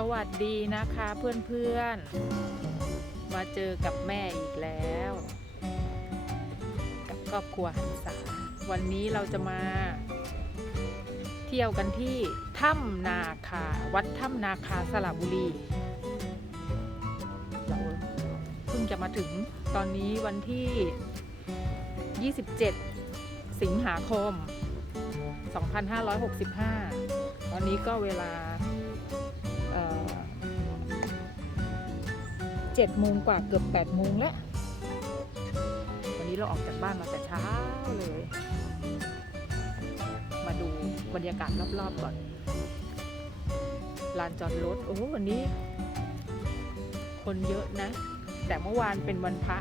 สวัสดีนะคะเพื่อนๆ มาเจอกับแม่อีกแล้ว กับครอบครัวหันษา วันนี้เราจะมา เที่ยวกันที่ถ้ำนาคา วัดถ้ำนาคาสระบุรี เราเพิ่งจะมาถึงตอนนี้วันที่ 27 สิงหาคม 2565 ตอนนี้ก็เวลา เจ็ดโมงกว่าเกือบแปดโมงแล้ว วันนี้เราออกจากบ้านมาแต่เช้าเลย มาดูบรรยากาศรอบๆก่อน ลานจอดรถ โอ้วันนี้ คนเยอะนะ แต่เมื่อวานเป็นวันพระ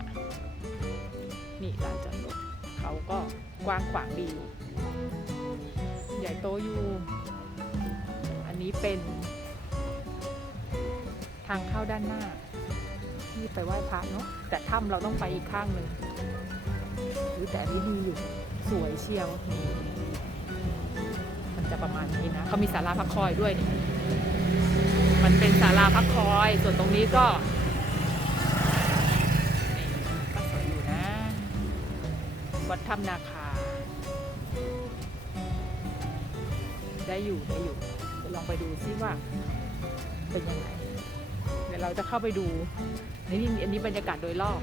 นี่ลานจอดรถ เขาก็กว้างขวางดี ใหญ่โตอยู่ อันนี้เป็นทางเข้าด้านหน้า ที่ไปไหว้พระเนาะแต่ถ้ำเราต้องไปอีกข้างหนึ่งหรือแต่อันนี้ดีอยู่สวยเชียวมันจะประมาณนี้นะเขามีศาลาพักคอยด้วยนี่มันเป็นศาลาพักคอย ส่วนตรงนี้ก็นี่ก็สวยอยู่นะวัดถ้ำนาคา ได้อยู่ได้อยู่ลองไปดูซิว่าเป็นยังไงเดี๋ยวเราจะเข้าไปดู นี่นี่อันนี้บรรยากาศโดยรอบ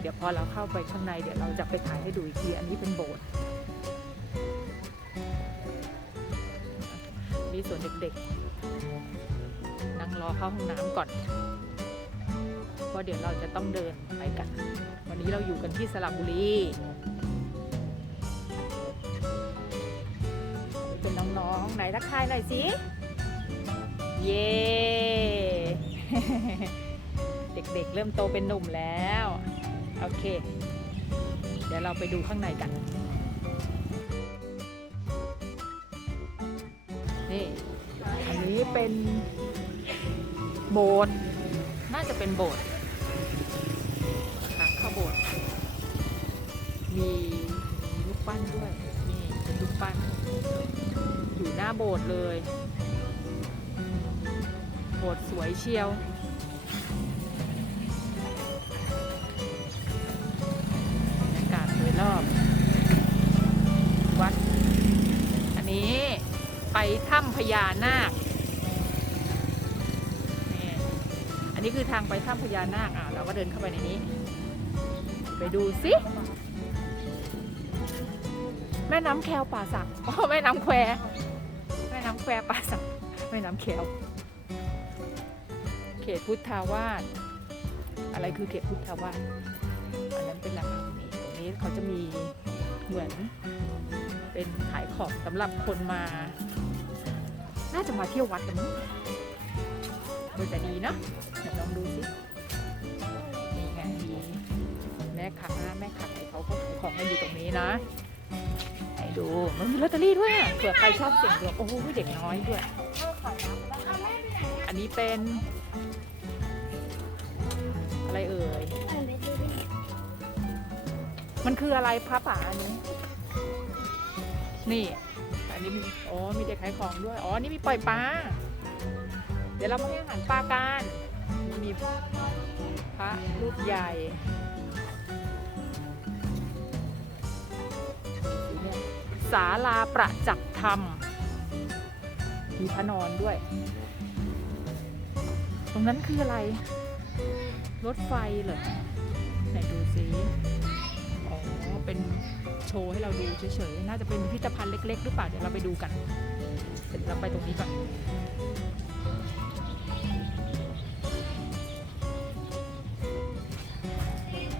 เดี๋ยวพอเราเข้าไปข้างในเดี๋ยวเราจะไปถ่ายให้ดูอีกทีอันนี้เป็นโบสถ์นี่ส่วนเด็กๆ นั่งรอเข้าห้องน้ำก่อนเพราะเดี๋ยวเราจะต้องเดินไปกัน วันนี้เราอยู่กันที่สระบุรีเป็นน้องๆไหนทักทายหน่อยสิ เย้ เด็กเริ่มโตเป็นหนุ่มแล้ว โอเค เดี๋ยวเราไปดูข้างในกัน นี่ อันนี้เป็นโบสถ์น่าจะเป็นโบสถ์ทางเข้าโบสถ์มีรูปปั้นด้วย นี่เป็นรูปปั้น อยู่หน้าโบสถ์เลย โบสถ์สวยเชียว รอบ วัด อันนี้ไปถ้ำพญานาคนี่อันนี้คือทางไปถ้ำพญานาคอะเราก็เดินเข้าไปในนี้ ไปดูสิแม่น้ำแควป่าสักโอ๋อแม่น้ำแควแม่น้ำแควป่าสักแม่น้ำแควเขตพุทธาวาสอะไรคือเขตพุทธาวาสอันนั้นเป็นหลัก เขาจะมีเหมือนเป็นขายของสำหรับคนมา น่าจะมาเที่ยววัดกันมั้งโดยจะดีเนอะเดี๋ยวลองดูสินี่ไงมีแม่ค้าแม่ขายเขาก็ขายของกันอยู่ตรงนี้นะให้ดูมันมีลอตเตอรี่ด้วยอะเผื่อใครชอบเสี่ยงดวงโอ้โหเด็กน้อยด้วย อันนี้เป็น มันคืออะไรพระป่าอันนี้ นี่ อันนี้มีอ๋อมีเด็กขายของด้วย อ๋อ นี่มีปล่อยปลา เดี๋ยวเรามาให้อาหารปลากัน มีพระรูปใหญ่ศาลาประจักษ์ธรรม มีพระนอนด้วย ตรงนั้นคืออะไร รถไฟเหรอ ไหนดูซิ เป็นโชว์ให้เราดูเฉยๆ น่าจะเป็นพิพิธภัณฑ์เล็กๆ หรือเปล่า เดี๋ยวเราไปดูกัน เดี๋ยวเราไปตรงนี้ก่อน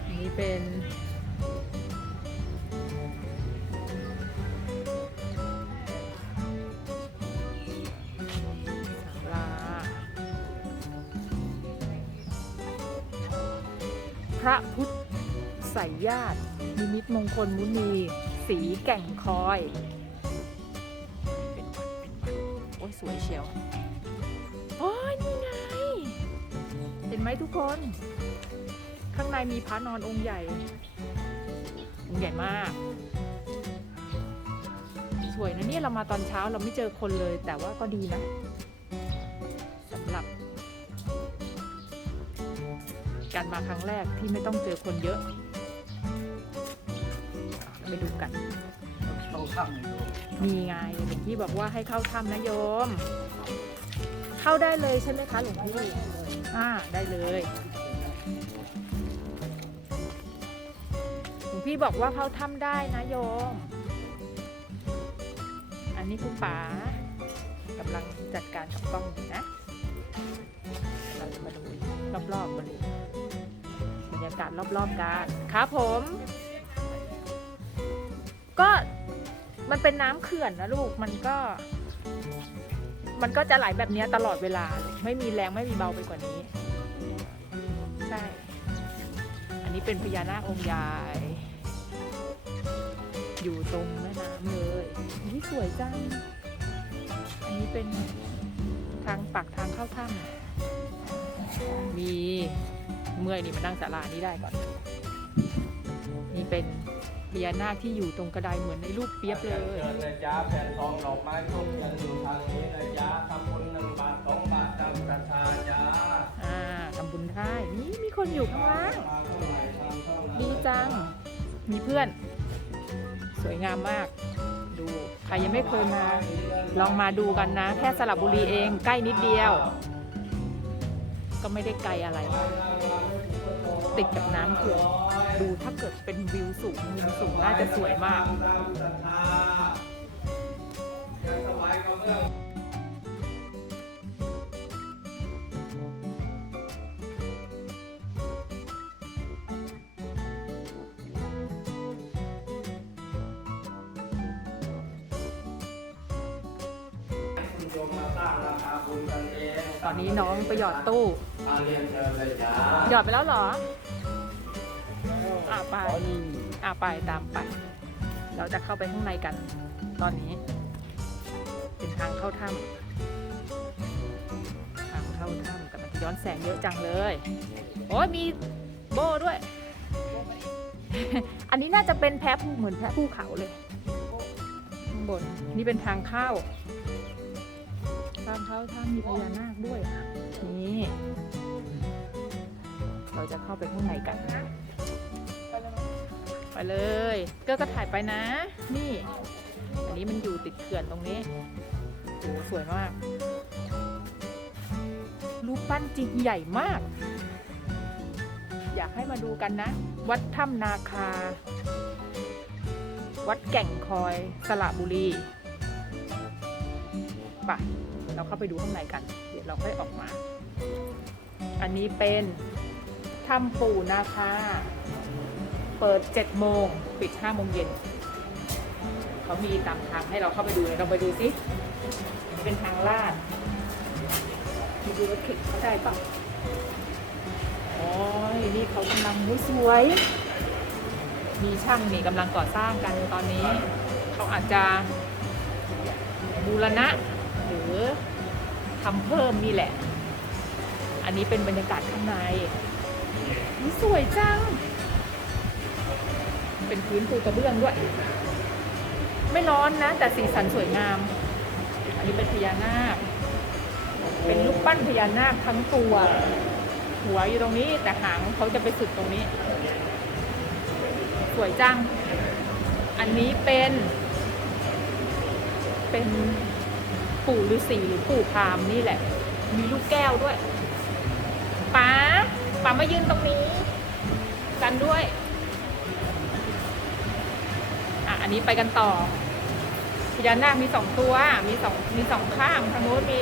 นี่เป็นศาลาพระพุทธไสยญาติิมิตมงคลมุนี สีแก่งคอย เป็นโอ้ยสวยเชียวโอ้ยนี่ไง เห็นไหมทุกคน ข้างในมีพระนอนองค์ใหญ่ องค์ใหญ่มาก สวยนะเนี่ยเรามาตอนเช้าเราไม่เจอคนเลย แต่ว่าก็ดีนะสำหรับการมาครั้งแรกที่ไม่ต้องเจอคนเยอะ ไปดูกัน เข้าถ้ำเลยโยมมีไงหลวงพี่บอกว่าให้เข้าถ้ำนะโยม เข้าได้เลยใช่ไหมคะหลวงพี่อ่าได้เลยหลวงพี่บอกว่าเข้าถ้ำได้นะโยม อันนี้คุณป๋ากำลังจัดการกับกล้องอยู่นะเราจะมาดูรอบๆกันเลยบรรยากาศรอบๆกันครับผม ก็มันเป็นน้ำเขื่อนนะลูกมันก็ มันก็จะไหลแบบเนี้ยตลอดเวลาลูกไม่มีแรงไม่มีเบาไปกว่านี้ ใช่ อันนี้เป็นพญานาคองค์ใหญ่อยู่ตรงแม่น้ำเลยนี่สวยจัง อันนี้เป็นทางปักทางเข้าถ้ำมีเมื่อยนี่มานั่งศาลานี้ได้ก่อน นี่เป็น พญานาคที่อยู่ตรงกระไดเหมือนในรูปเปียบเลย เชิญนะจ๊ะแผ่นทองดอกไม้ทูบเทียนอยู่ทางนี้นะจ๊ะทำบุญหนึ่งบาทสองบาทตามศรัทธาจ้าอ่าทำบุญได้นี่มีคนอยู่ข้างล่าง มาเท่าไหร่ทำเท่านั้นดีจัง มีเพื่อน สวยงามมาก ดูใครยังไม่เคยมา ลองมาดูกันนะ แค่สระบุรีเองใกล้นิดเดียว ก็ไม่ได้ไกลอะไร ติดกับน้ำเขื่อน ดูถ้าเกิดเป็นวิวสูงมุมสูงน่าจะสวยมาก ตอนนี้น้องไปหยอดตู้ หยอดไปแล้วเหรอ ไปอ่าไปตามไป เราจะเข้าไปข้างในกัน ตอนนี้ เป็นทางเข้าถ้ำทางเข้าถ้ำกับมันย้อนแสงเยอะจังเลย โอ้ยมีโบด้วย อันนี้น่าจะเป็นแพะภูเหมือนแพะภูเขาเลยข้างบนนี่เป็นทางเข้าทางเข้าถ้ำมีพญานาคด้วยอะนี่เราจะเข้าไปข้างในกันนะไป เลยเก็ก็ถ่ายไปนะ นี่ อันนี้มันอยู่ติดเขื่อนตรงนี้โอ้สวยมาก รูปปั้นจริงใหญ่มาก อยากให้มาดูกันนะ วัดถ้ำนาคา วัดแก่งคอยสระบุรีไปเราเข้าไปดูข้างในกัน เดี๋ยวเราค่อยออกมา อันนี้เป็นถ้ำปู่นาคา เปิด7โมงปิด5โมงเย็นเขามีตามทางให้เราเข้าไปดูเลยเราไปดูสิเป็นทางลาดมีดูรถเข็นเขาได้ปะโอ้ยนี่เขากำลังมุ้ยสวย มีช่างนี่กำลังก่อสร้างกันตอนนี้ เขาอาจจะบูรณะหรือทำเพิ่มนี่แหละ อันนี้เป็นบรรยากาศข้างในสวยจัง เป็นพื้นปูกระเบื้องด้วย ไม่ร้อนนะ แต่สีสันสวยงาม อันนี้เป็นพญานาค เป็นรูปปั้นพญานาคทั้งตัว หัวอยู่ตรงนี้ แต่หางเขาจะไปสุดตรงนี้ สวยจัง อันนี้เป็น เป็นปู่ฤาษีหรือปู่พราหมณ์นี่แหละ มีลูกแก้วด้วยป๋าป๋ามายืนตรงนี้ กันด้วย อันนี้ไปกันต่อพญานาคมีสองตัว มีสองมีสองข้างทางโน้นมี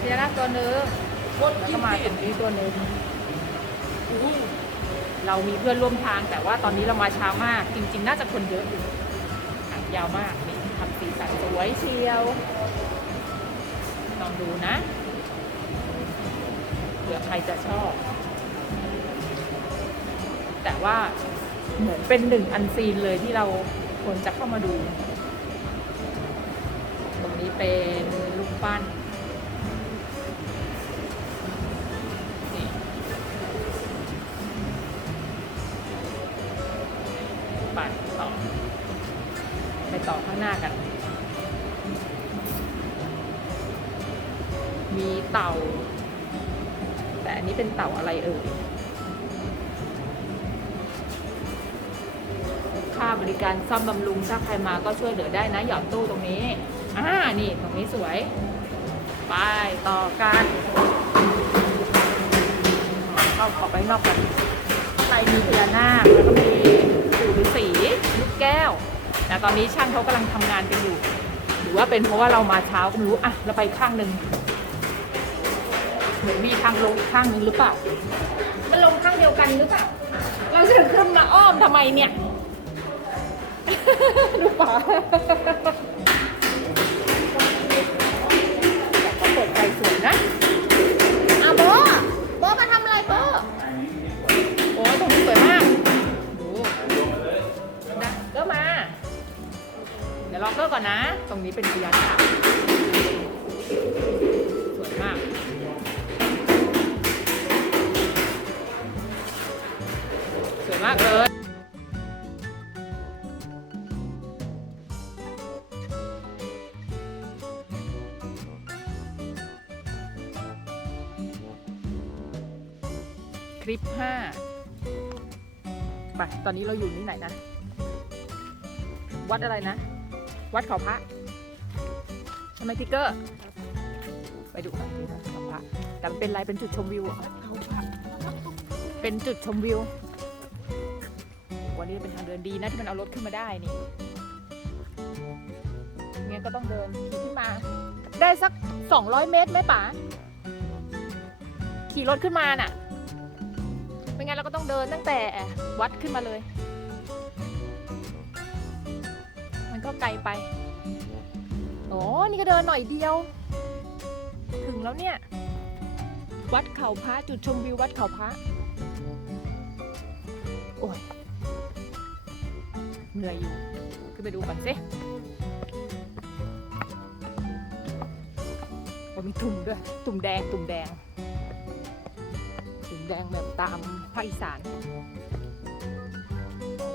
พญานาคตัวหนึ่งแล้วก็มาตรงนี้ตัวหนึ่งเรามีเพื่อนร่วมทางแต่ว่าตอนนี้เรามาช้ามาก จริง ๆ น่าจะคนเยอะอยู่หางยาวมากนี่ทำสีสันสวยเชียวลองดูนะเผื่อใครจะชอบ แต่ว่าเหมือนเป็นหนึ่งอันซีนเลยที่เรา คนจะเข้ามาดู ตรงนี้เป็นลูกปั้น บริการซ่อมบำรุงถ้าใครมาก็ช่วยเหลือได้นะหยอดตู้ตรงนี้อ่านี่ตรงนี้สวย ไปต่อกันเข้าออกไปนอกกันข้างในมีพญานาคแล้วก็มีปู่ฤาษีลูกแก้วแต่ตอนนี้ช่างเขากำลังทำงานกันอยู่ หรือว่าเป็นเพราะว่าเรามาเช้าก็ไม่รู้อะเราไปข้างหนึ่งเหมือนมีทางลงอีกข้างหนึ่งหรือเปล่ามันลงข้างเดียวกันหรือเปล่า เราจะขึ้นมาอ้อมทำไมเนี่ย ดูป่าแต่เขาเปิดไฟสวยนะอาโบโบมาทำอะไรโบโอ้ยตรงนี้สวยมากดูนะเก็มา เดี๋ยวรอเกอร์ก่อนนะ ตรงนี้เป็นพยานค่ะสวยมากสวยมากเลย ตอนนี้เราอยู่ที่ไหนนะ วัดอะไรนะ วัดเขาพระใช่ไมทิกเกอร์ ไปดูกันที่วัดเขาพระแต่มันเป็นอะไรเป็นจุดชมวิวเหรอเป็นจุดชมวิว วันนี้เป็นทางเดินดีนะที่มันเอารถขึ้นมาได้นี่งั้นก็ต้องเดินขี่ขึ้นมา ได้สัก 200 เมตรไหมป๋าขี่รถขึ้นมาน่ะ ไม่งั้นเราก็ต้องเดินตั้งแต่วัดขึ้นมาเลย มันก็ไกลไปอ๋อนี่ก็เดินหน่อยเดียว ถึงแล้วเนี่ย วัดเขาพระจุดชมวิววัดเขาพระ โอ้ยเหนื่อยอยู่ขึ้นไปดูก่อนสิว่ามีตุ่มด้วย ตุ่มแดง ตุ่มแดง ดงแบบตามภาคอีสาน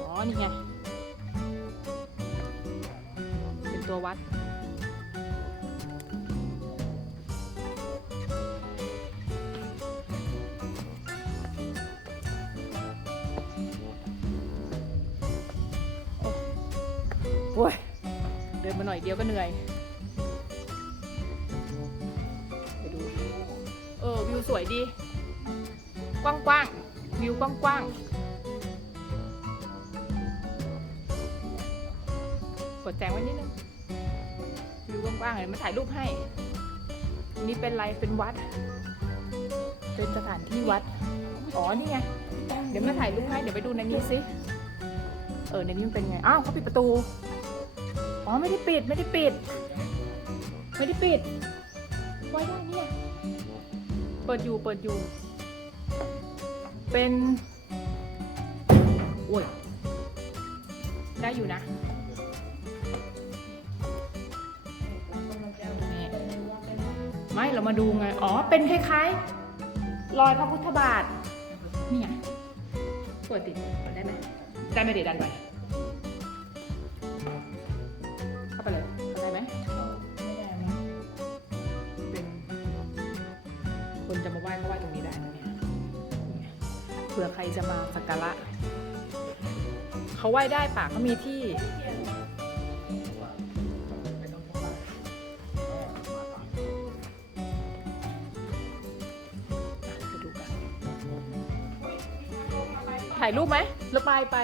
อ๋อ นี่ไง เป็นตัววัด โอ้ย เดินมาหน่อยเดียวก็เหนื่อยไปดู เออ วิวสวยดี กว้างๆวิวกว้างๆกดแจงไว้นิดนึงวิวกว้างๆเลยมาถ่ายรูปให้ นี่เป็นไรเป็นวัด เป็นสถานที่วัด อ๋อนี่ไงเดี๋ยวมาถ่ายรูปให้เดี๋ยวไปดูในนี้สิเออในนี้มันเป็นไงอ้าวเขาปิดประตูอ๋อไม่ได้ปิดไม่ได้ปิด ไม่ได้ปิดไว้ได้เนี่ยเปิดอยู่เปิดอยู่ เป็นโอ้ยได้อยู่นะไม่เรามาดูไง อ๋อ เป็นคล้ายๆรอยพระพุทธบาทนี่ไงเปิดติดได้ไหมได้ไม่เดี๋ยวดันไป จะมาสักการะเขาไหว้ได้ป่ะเขามีที่ ถ่ายรูปไหมเราไปไป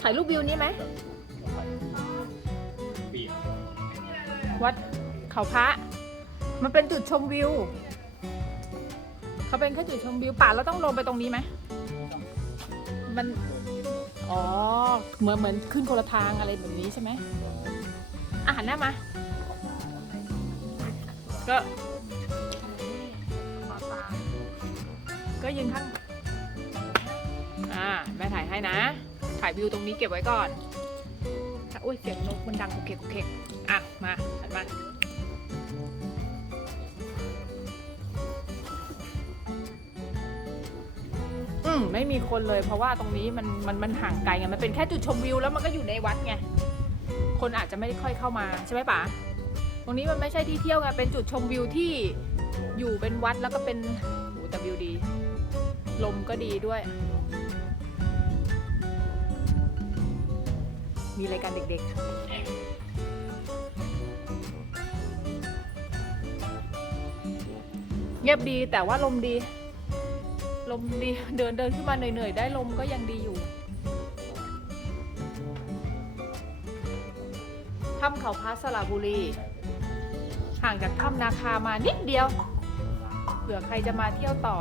ถ่ายรูปวิวนี้ไหม วัดเขาพระ มันเป็นจุดชมวิว เขาเป็นแค่จุดชมวิวป่าเราต้องลงไปตรงนี้ไหม มัน อ๋อ เหมือนเหมือนขึ้นคนละทางอะไรแบบนี้ใช่ไหมอาหารหน้ามา ก็ ก็ยืนข้าง อ่า แม่ถ่ายให้นะ ถ่ายวิวตรงนี้เก็บไว้ก่อนถ้าอุ้ยเสียงนกมันดังกุกเกกกุกเกกอะ มาหันมา ไม่มีคนเลย เพราะว่าตรงนี้มันมันมันห่างไกลไงมันเป็นแค่จุดชมวิวแล้วมันก็อยู่ในวัดไงคนอาจจะไม่ได้ค่อยเข้ามาใช่ไหมป๋าตรงนี้มันไม่ใช่ที่เที่ยวไงเป็นจุดชมวิวที่อยู่เป็นวัดแล้วก็เป็นโอ้แต่วิวดี ลมก็ดีด้วย มีอะไรกันเด็กๆเงียบดีแต่ว่าลมดี ลมดีเดินเดินขึ้นมาเหนื่อยๆ ได้ลมก็ยังดีอยู่ถ้ำเขาพระสระบุรี ห่างจากถ้ำนาคามานิดเดียว เผื่อใครจะมาเที่ยวต่อ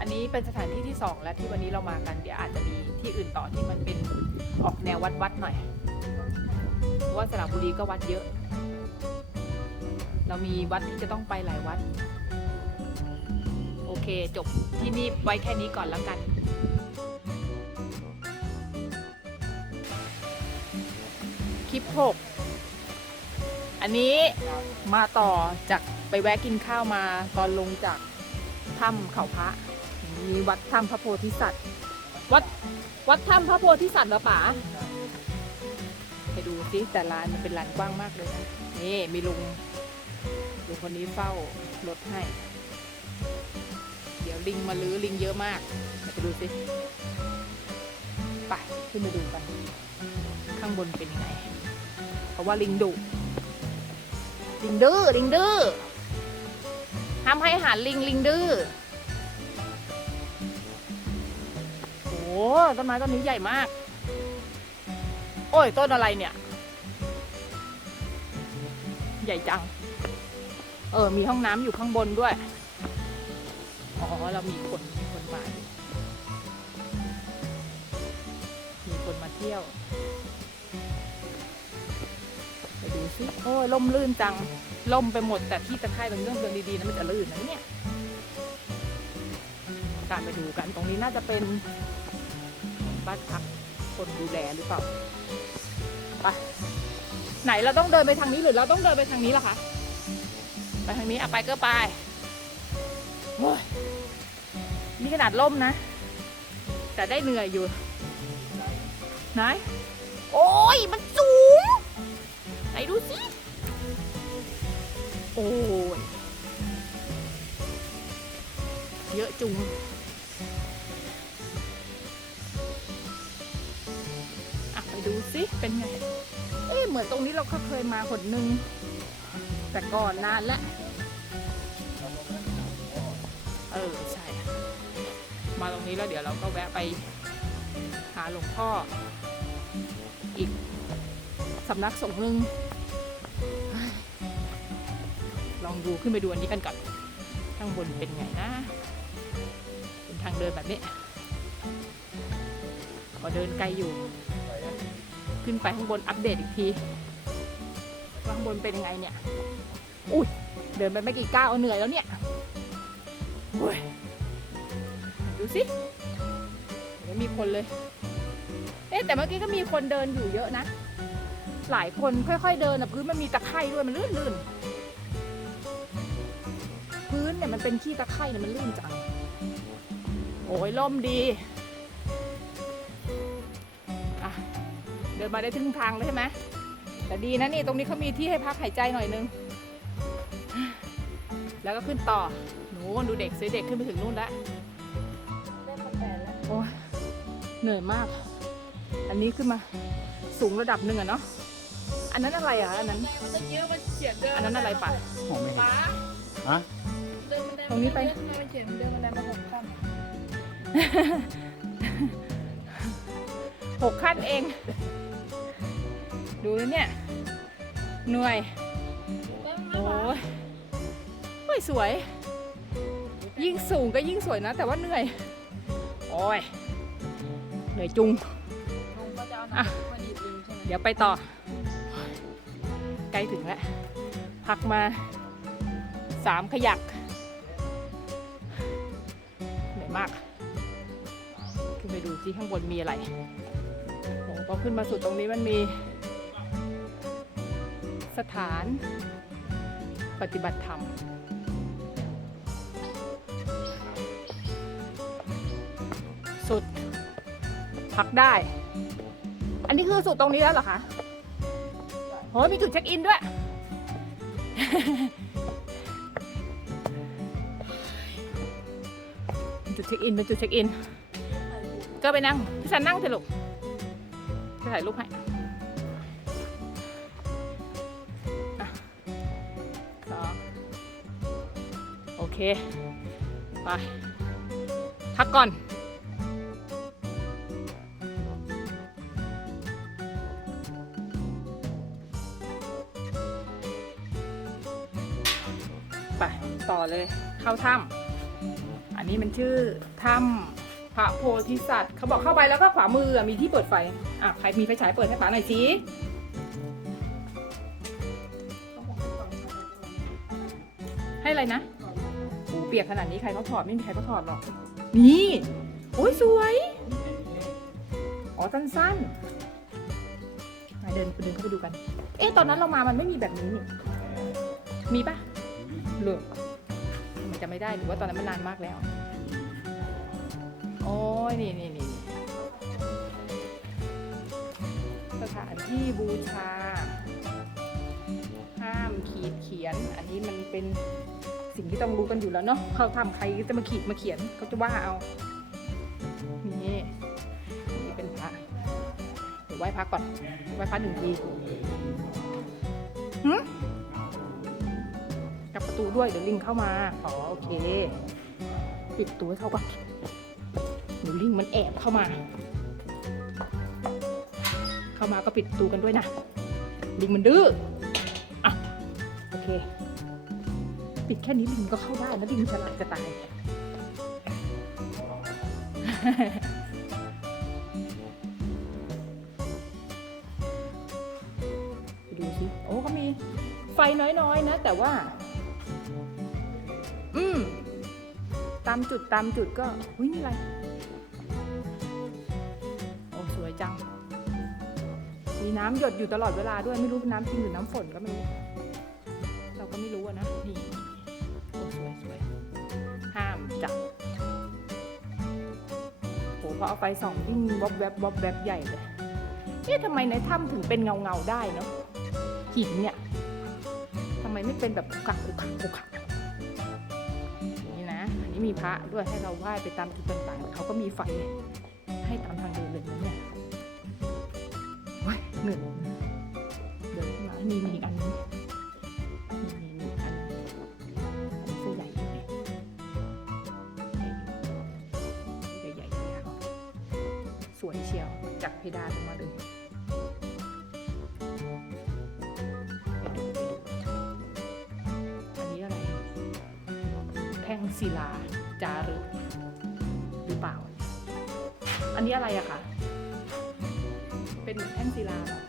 อันนี้เป็นสถานที่ที่สองแล้วที่วันนี้เรามากัน เดี๋ยวอาจจะมีที่อื่นต่อที่มันเป็นออกแนววัดวัดๆหน่อยเพราะว่าสระบุรีก็วัดเยอะ เรามีวัดที่จะต้องไปหลายวัด เค จบที่นี่ไว้แค่นี้ก่อนแล้วกันคลิป 6 อันนี้มาต่อจากไปแวะกินข้าวมาตอนลงจากถ้ำเขาพระมีวัดถ้ำพระโพธิสัตว์ วัดวัดถ้ำพระโพธิสัตว์หรอป๋าไปดูสิแต่ลานมันเป็นลานกว้างมากเลยนะนี่มีลุงลุงคนนี้เฝ้ารถให้ ดี๋ยวลิงมาลื้อลิงเยอะมากไปดูสิไปขึ้นไปดูกันข้างบนเป็นยังไง เพราะว่าลิงดุลิงดื้อลิงดื้อห้ามให้อาหารลิงลิงดื้อโอ้ต้นไม้ต้นนี้ใหญ่มาก โอ้ยต้นอะไรเนี่ย ใหญ่จัง เออ มีห้องน้ำอยู่ข้างบนด้วย อ๋อ เรามีคนมีคนมามีคนมาเที่ยว ไปดูสิ โอ้ยล่มลื่นจัง ล่มไปหมดแต่ที่ตะไคร่เป็นเรื่องเดินดีๆนะมันจะลื่นนะเนี่ย การไปดูกันตรงนี้น่าจะเป็นบ้านพักคนดูแลหรือเปล่า ไป ไหนเราต้องเดินไปทางนี้หรือเราต้องเดินไปทางนี้ล่ะคะ ไปทางนี้อะไปก็ไปโอ้ย ขนาดล่มนะ แต่ได้เหนื่อยอยู่ไหนโอ้ยมันสูงไหนดูสิโอ้ยเยอะจุงอะไปดูสิเป็นไง เอ๊ะเหมือนตรงนี้เราก็เคยมาหนหนึ่งแต่ก่อนนานแล้ว เออ ใช่ มาตรงนี้แล้วเดี๋ยวเราก็แวะไปหาหลวงพ่อ อีกสำนักสงฆ์หนึ่งลองดูขึ้นไปดูอันนี้กันก่อนข้างบนเป็นไงนะ เป็นทางเดินแบบนี้ก็เดินไกลอยู่ ขึ้นไปข้างบนอัปเดตอีกทีข้างบนเป็นยังไงเนี่ย อุ้ย เดินไปไม่กี่ก้าวเหนื่อยแล้วเนี่ยโอ้ สิไม่มีคนเลย เอ๊ะแต่เมื่อกี้ก็มีคนเดินอยู่เยอะนะ หลายคนค่อย ๆ เดินอะพื้นมันมีตะไคร่ด้วยมันลื่นๆพื้นเนี่ยมันเป็นขี้ตะไคร่เนี่ยมันลื่นจัง โอ้ยล่มดีอะเดินมาได้ถึงทางเลยใช่ไหมแต่ดีนะนี่ตรงนี้เขามีที่ให้พักหายใจหน่อยนึง แล้วก็ขึ้นต่อหนูดูเด็กซื้อเด็กขึ้นไปถึงนู่นแล้ว อ้ยเหนื่อยมาก อันนี้ขึ้นมาสูงระดับหนึ่งอะเนาะ อันนั้นอะไรอะอันนั้นมันจะเยอะมันเขียนเดินอันนั้นอะไรปะ มองไม่เห็นป้าฮะเดินบันไดตรงนี้ไปทำไมมันเขียนเดินบันไดมาหกขั้นหกขั้นเอง ดูนะเนี่ย เหนื่อย โอ้ยโอ้ยสวย ยิ่งสูงก็ยิ่งสวยนะ แต่ว่าเหนื่อย โอ้ยเหนื่อยจุง ลุงก็จะเอาอะน้ำมาดีดลิงใช่ไหมเดี๋ยวไปต่อ ใกล้ถึงแล้ว พักมาสามขยัก เหนื่อยมาก ขึ้นไปดูซิข้างบนมีอะไรโอ้พอขึ้นมาสุดตรงนี้มันมี สถานปฏิบัติธรรม พักได้ อันนี้คือสุดตรงนี้แล้วเหรอคะโหมีจุดเช็คอินด้วย จุดเช็คอินเป็นจุดเช็คอิน ก็ไปนั่ง พี่สันนั่งเถอะลูกจะถ่ายรูปให้อะสองโอเค ไป พักก่อน เลย เข้าถ้ำอันนี้มันชื่อถ้ำพระโพธิสัตว์เขาบอกเข้าไปแล้วก็ขวามือมีที่เปิดไฟอะใครมีไฟฉายเปิดให้ป๋าหน่อยสิให้อะไรนะโอ้เปียกขนาดนี้ใครเขาถอดไม่มีใครเขาถอดหรอก นี่โอ้ยสวย อ๋อสั้นๆมาเดินไปเดินเข้าไปดูกัน เอ๊ะตอนนั้นเรามามันไม่มีแบบนี้นี่มีปะเหลือ จะไม่ได้หรือว่าตอนนั้นมันนานมากแล้ว โอ้ยนี่นี่นี่สถานที่บูชา ห้ามขีดเขียน อันนี้มันเป็นสิ่งที่ต้องรู้กันอยู่แล้วเนาะเขาทำใครจะมาขีดมาเขียนเขาจะว่าเอานี่นี่เป็นพระเดี๋ยวไหว้พระก่อนไหว้พระหนึ่งทีหึกับประ ตูด้วยเดี๋ยวลิงเข้ามา อ๋อโอเค ปิดประตูให้เขาก่อนเดี๋ยวลิงมันแอบเข้ามา เข้ามาก็ปิดประตูกันด้วยนะ ลิงมันดื้อ อะ โอเค ปิดแค่นี้ลิงก็เข้าได้นะลิงฉลาดจะตายไปดูสิ โอ้เขามีไฟน้อยๆนะ แต่ว่า อืมตามจุดตามจุดก็อุ้ยนี่อะไรโอ้สวยจัง มีน้ำหยดอยู่ตลอดเวลาด้วยไม่รู้เป็นน้ำจริงหรือน้ำฝนก็ไม่รู้เราก็ไม่รู้นะนี่โอ้สวยสวยห้ามจับโหพอเอาไฟส่องยิ่งวบแวบวบแวบใหญ่เลยเอ๊ะทำไมในถ้ำถึงเป็นเงาเงาได้เนาะหินเนี่ยทำไมไม่เป็นแบบขุกขะขุกขะขุกขะนี่นะอันนี้ มีพระด้วยให้เราไหว้ไปตามจุดต่างๆเขาก็มีไฟให้ตามทางเดินเลยนะเนี่ยโอ้ยหนื่อยเดินขึ้นมามีมีอีกอันนึงมีอีกอันอันเสื้อใหญ่อยู่เนี่ยใหญ่อยู่ใหญ่ๆยาวๆสวยเชียวจากเพดานลงมาเลยไปดูไปดูอันนี้อะไรแท่งศิลา นี้อะไรอะคะ เป็นเหมือนแท่งศิลาเหรอ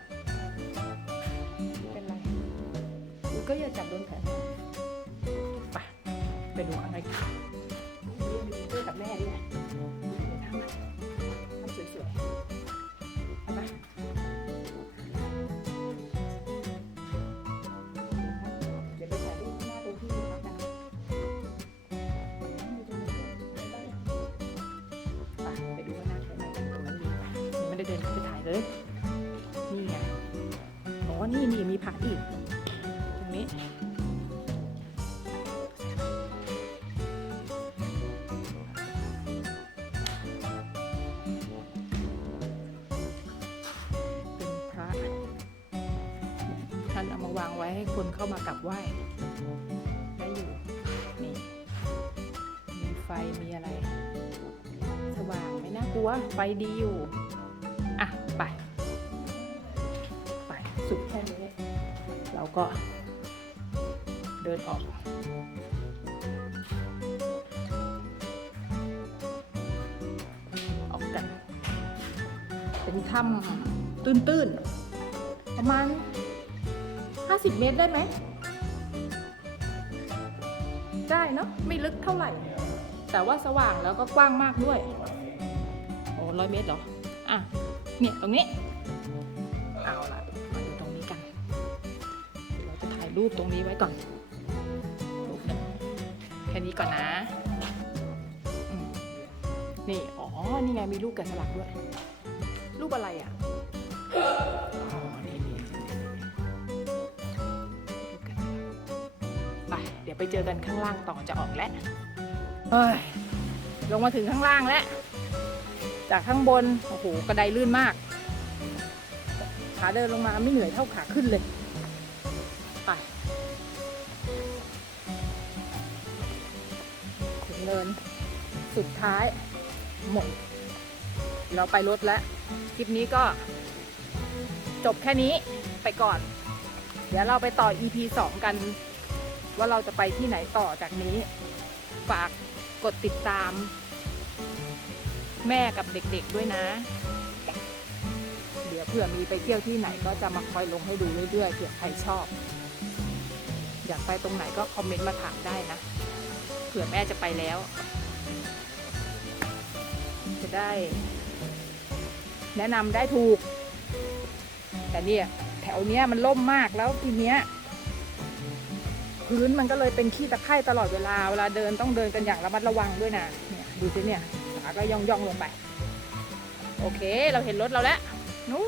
เดินไปถ่ายเลย นี่ไงอ๋อนี่นี่มีผักอีก ตรงนี้ เป็นพระ ท่านเอามาวางไว้ให้คนเข้ามากราบไหว้ได้อยู่ นี่ มีไฟมีอะไร สว่างไม่น่ากลัว ไฟดีอยู่ ก็เดินออก ออกกัน เป็นถ้ำตื้นๆ ประมาณ 50 เมตรได้ไหม ได้เนาะไม่ลึกเท่าไหร่ แต่ว่าสว่างแล้วก็กว้างมากด้วย โอ้ร้อยเมตรเหรอ อะ เนี่ย ตรงนี้ รูปตรงนี้ไว้ก่อนรูปหนึ่งแค่นี้ก่อนนะนี่ อ๋อ นี่ไงมีรูปแกะสลักด้วย รูปอะไรอะไปเดี๋ยวไปเจอกันข้างล่างต่อจะออกแล้วเฮ้ย ลงมาถึงข้างล่างแล้ว จากข้างบน โอ้โห กระไดลื่นมาก ขาเดินลงมาไม่เหนื่อยเท่าขาขึ้นเลย เนิน สุดท้ายหมด เราไปรถแล้ว คลิปนี้ก็จบแค่นี้ไปก่อน เดี๋ยวเราไปต่อ EP 2 กัน ว่าเราจะไปที่ไหนต่อจากนี้ ฝากกดติดตาม แม่กับเด็กๆด้วยนะ เดี๋ยวเผื่อมีไปเที่ยวที่ไหนก็จะมาคอยลงให้ดูเรื่อยๆเผื่อใครชอบ อยากไปตรงไหนก็คอมเมนต์มาถามได้นะ เผื่อแม่จะไปแล้ว จะได้ แนะนำได้ถูก แต่เนี่ยแถวเนี้ยมันล่มมากแล้วทีเนี้ยพื้นมันก็เลยเป็นขี้ตะไคร่ตลอดเวลาเวลาเดินต้องเดินกันอย่างระมัดระวังด้วยนะเนี่ยดูสิเนี่ยขาก็ย่องย่องลงไป โอเค เราเห็นรถเราแล้วนู้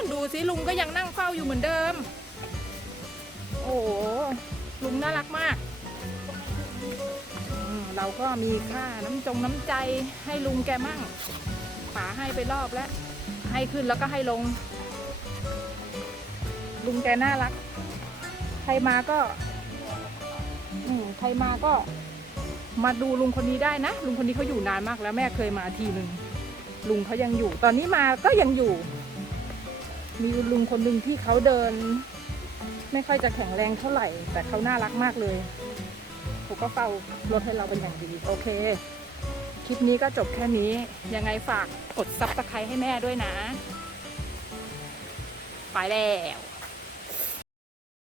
นดูสิลุงก็ยังนั่งเฝ้าอยู่เหมือนเดิม โอ้ลุงน่ารักมาก เราก็มีค่าน้ำจงน้ำใจให้ลุงแกมั่งป๋าให้ไปรอบแล้ว ให้ขึ้นแล้วก็ให้ลง ลุงแกน่ารัก ใครมาก็ อืมใครมาก็ มาดูลุงคนนี้ได้นะ ลุงคนนี้เขาอยู่นานมากแล้วแม่เคยมาทีหนึ่งลุงเขายังอยู่ ตอนนี้มาก็ยังอยู่ มีลุงคนหนึ่งที่เขาเดิน ไม่ค่อยจะแข็งแรงเท่าไหร่ แต่เขาน่ารักมากเลย เขาก็เฝ้ารถให้เราเป็นอย่างดี โอเค คลิปนี้ก็จบแค่นี้ ยังไงฝากกดซับสไครต์ให้แม่ด้วยนะ ไปแล้ว